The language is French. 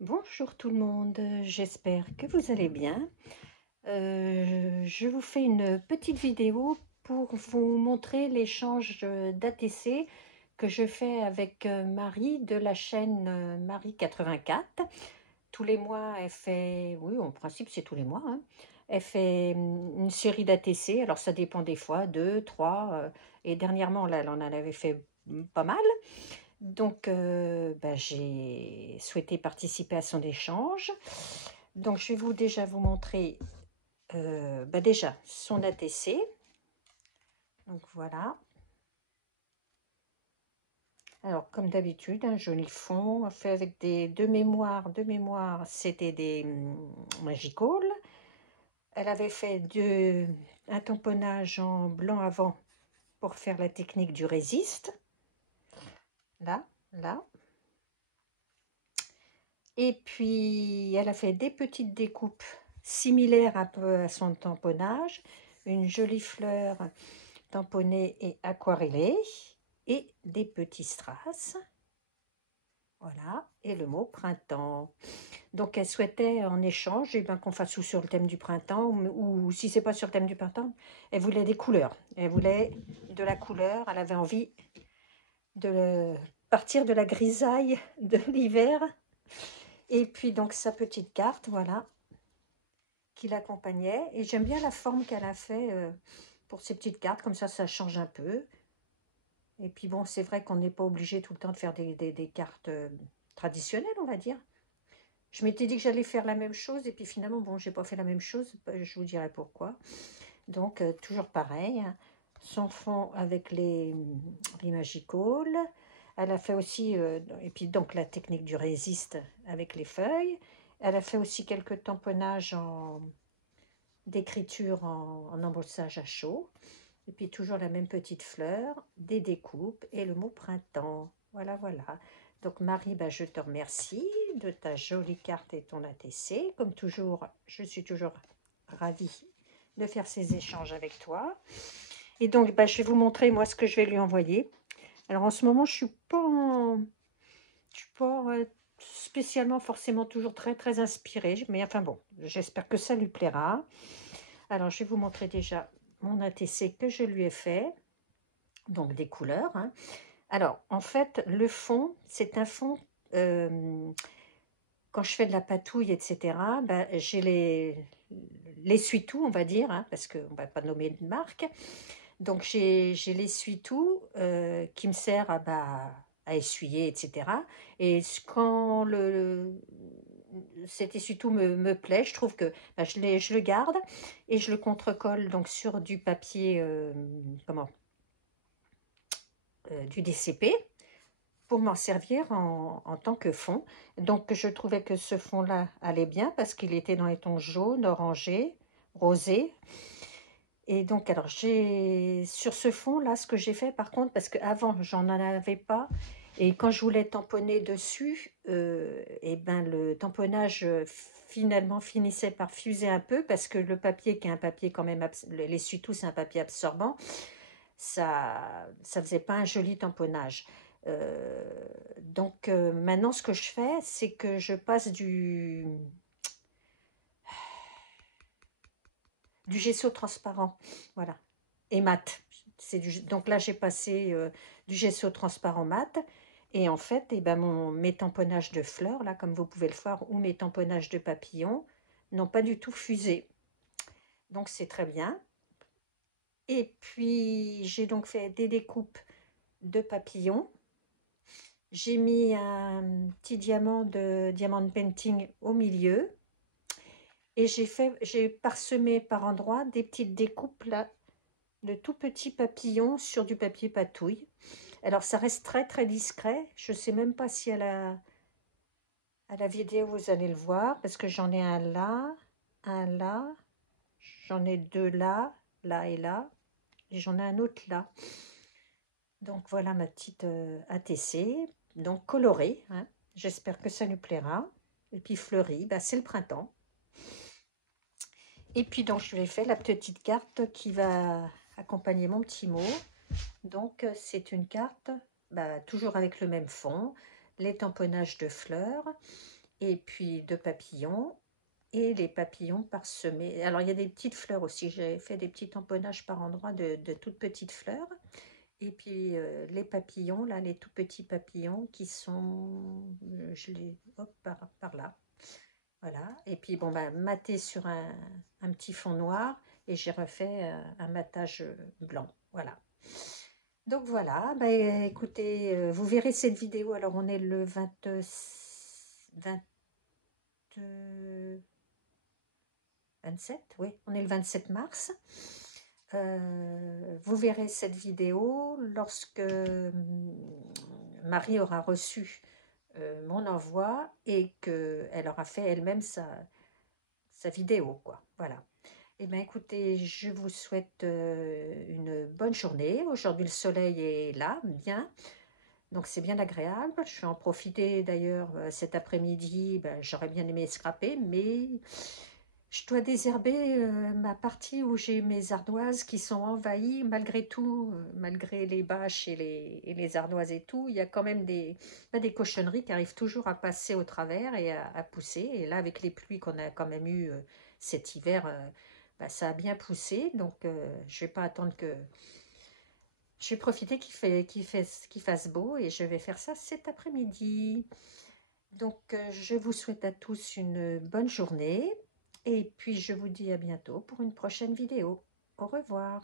Bonjour tout le monde, j'espère que vous allez bien. Je vous fais une petite vidéo pour vous montrer l'échange d'ATC que je fais avec Marie de la chaîne Marie 84. Tous les mois, elle fait, oui, en principe c'est tous les mois, hein. Elle fait une série d'ATC, alors ça dépend des fois, deux, trois, et dernièrement, là, elle en avait fait pas mal. Donc, bah, j'ai souhaité participer à son échange. Donc, je vais déjà vous montrer bah, déjà son ATC. Donc, voilà. Alors, comme d'habitude, un joli fond fait avec deux mémoires. Deux mémoires, c'était des Magical. Elle avait fait un tamponnage en blanc avant pour faire la technique du résiste. Là, là. Et puis, elle a fait des petites découpes similaires un peu à son tamponnage. Une jolie fleur tamponnée et aquarellée. Et des petits strass. Voilà. Et le mot printemps. Donc, elle souhaitait en échange qu'on fasse ou sur le thème du printemps, ou si c'est pas sur le thème du printemps, elle voulait des couleurs. Elle voulait de la couleur. Elle avait envie de partir de la grisaille de l'hiver. Et puis, donc, sa petite carte, voilà, qui l'accompagnait. Et j'aime bien la forme qu'elle a fait pour ces petites cartes, comme ça change un peu. Et puis bon, c'est vrai qu'on n'est pas obligé tout le temps de faire des cartes traditionnelles, on va dire. Je m'étais dit que j'allais faire la même chose, et puis finalement, bon, j'ai pas fait la même chose, je vous dirai pourquoi. Donc, toujours pareil, hein, son fond avec les Magical. Elle a fait aussi, et puis donc la technique du résiste avec les feuilles. Elle a fait aussi quelques tamponnages d'écriture en embossage à chaud. Et puis toujours la même petite fleur, des découpes et le mot printemps. Voilà, voilà. Donc Marie, bah, je te remercie de ta jolie carte et ton ATC. Comme toujours, je suis toujours ravie de faire ces échanges avec toi. Et donc, bah, je vais vous montrer moi ce que je vais lui envoyer. Alors en ce moment, je suis pas spécialement forcément toujours très très inspirée, mais enfin bon, j'espère que ça lui plaira. Alors, je vais vous montrer déjà mon ATC que je lui ai fait, donc des couleurs, hein. Alors, en fait, le fond, c'est un fond, quand je fais de la patouille, etc., ben, j'ai l'essuie-tout, on va dire, hein, parce qu'on ne va pas nommer de marque. Donc, j'ai l'essuie-tout qui me sert à essuyer, etc. Et quand cet essuie-tout me plaît, je trouve que ben, je le garde et je le contre-colle donc sur du papier, du DCP pour m'en servir en tant que fond. Donc, je trouvais que ce fond-là allait bien parce qu'il était dans les tons jaunes, orangés, rosés. Et donc, alors, sur ce fond-là, ce que j'ai fait, par contre, parce qu'avant, j'en avais pas, et quand je voulais tamponner dessus, et ben, le tamponnage, finalement, finissait par fuser un peu, parce que le papier, qui est un papier quand même, l'essuie-tout, c'est un papier absorbant, ça faisait pas un joli tamponnage. Donc, maintenant, ce que je fais, c'est que je passe du gesso transparent, voilà, et mat. Donc là, j'ai passé du gesso transparent mat. Et en fait, eh ben, mes tamponnages de fleurs, là, comme vous pouvez le voir, ou mes tamponnages de papillons, n'ont pas du tout fusé. Donc, c'est très bien. Et puis, j'ai donc fait des découpes de papillons. J'ai mis un petit diamant de diamant painting au milieu. Et j'ai parsemé par endroits des petites découpes là, de tout petits papillons sur du papier patouille. Alors ça reste très très discret. Je ne sais même pas si à la vidéo vous allez le voir, parce que j'en ai un là, j'en ai deux là, là et là, et j'en ai un autre là. Donc voilà ma petite ATC, donc colorée, hein. J'espère que ça lui plaira. Et puis fleurie, bah, c'est le printemps. Et puis donc je lui ai fait la petite carte qui va accompagner mon petit mot. Donc c'est une carte, bah, toujours avec le même fond, les tamponnages de fleurs. et puis 2 papillons, et les papillons parsemés. Alors, il y a des petites fleurs aussi. J'ai fait des petits tamponnages par endroits de toutes petites fleurs. Et puis, les papillons, là, les tout petits papillons qui sont... je les... Hop, par là. Voilà. Et puis, bon, bah, maté sur un petit fond noir. Et j'ai refait un matage blanc. Voilà. Donc voilà, bah, écoutez, vous verrez cette vidéo. Alors, on est le 27, oui, on est le 27 mars. Vous verrez cette vidéo lorsque Marie aura reçu mon envoi et qu'elle aura fait elle-même sa vidéo, quoi. Voilà. Eh bien, écoutez, je vous souhaite une bonne journée. Aujourd'hui, le soleil est là, bien. Donc, c'est bien agréable. Je vais en profiter d'ailleurs cet après-midi. Ben, j'aurais bien aimé scraper, mais je dois désherber ma partie où j'ai mes ardoises qui sont envahies. Malgré tout, malgré les bâches et les ardoises et tout, il y a quand même des cochonneries qui arrivent toujours à passer au travers et à pousser. Et là, avec les pluies qu'on a quand même eues cet hiver, bah, ça a bien poussé. Donc, je ne vais pas attendre que... Je vais profiter qu'il fasse beau et je vais faire ça cet après-midi. Donc, je vous souhaite à tous une bonne journée et puis je vous dis à bientôt pour une prochaine vidéo. Au revoir.